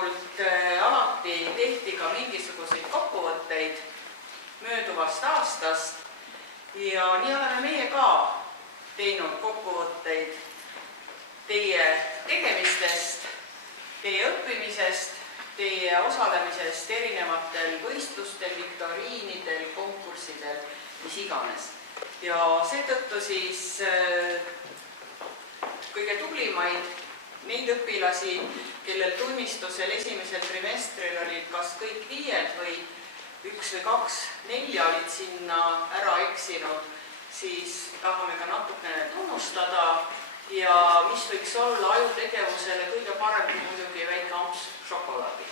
loomulikult alati tehti ka mingisuguseid kokkuvõtteid mööduvast aastast ja nii oleme meie ka teinud kokkuvõtteid teie tegemistest, teie õppimisest, teie osalemisest erinevatel võistlustel, viktoriinidel, konkurssidel, mis iganes. Ja seetõttu siis kõige tublimaid neid õpilasi, kellel tunnistusel esimesel trimestril olid kas kõik 5 või 1 või 2, 4 olid sinna ära eksinud, siis tahame ka natukene tunnustada ja mis võiks olla ajutegevusele kõige parem kui muidugi väike amps šokolaadi.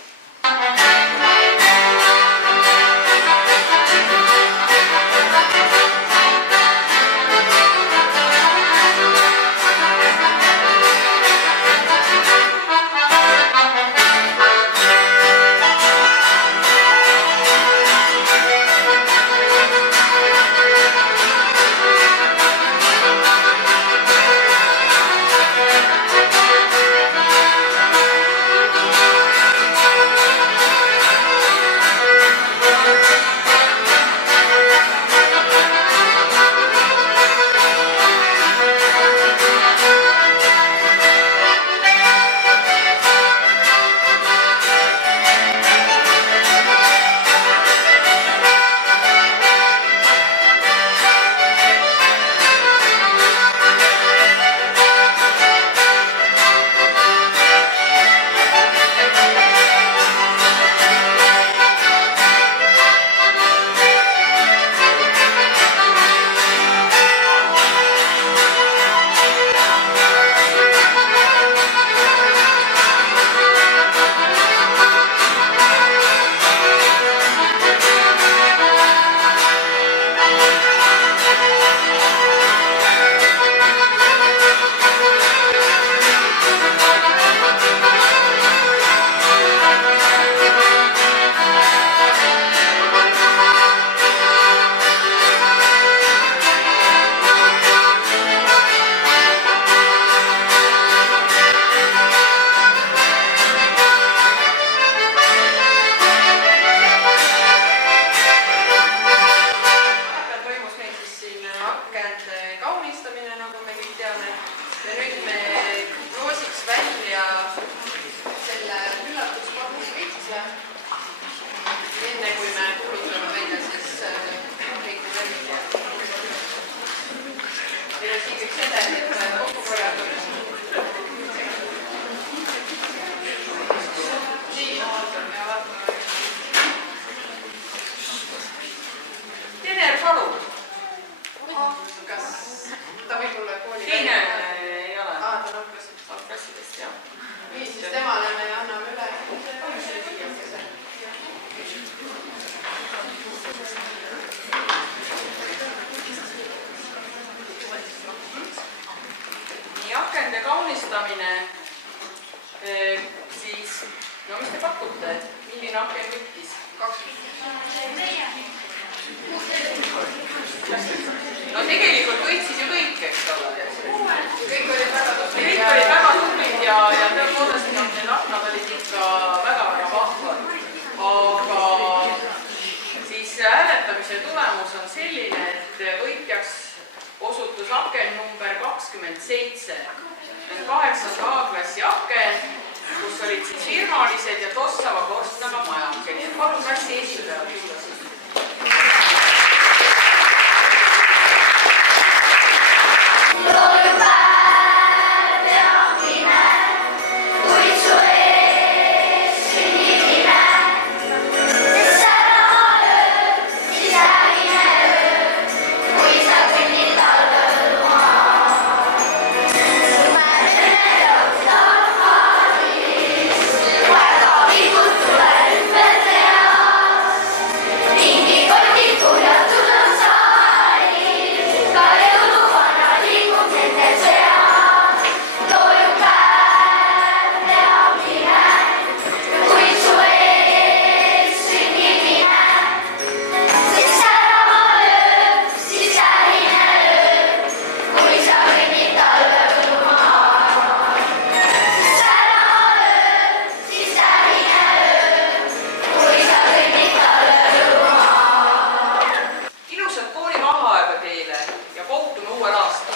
uuel aastal.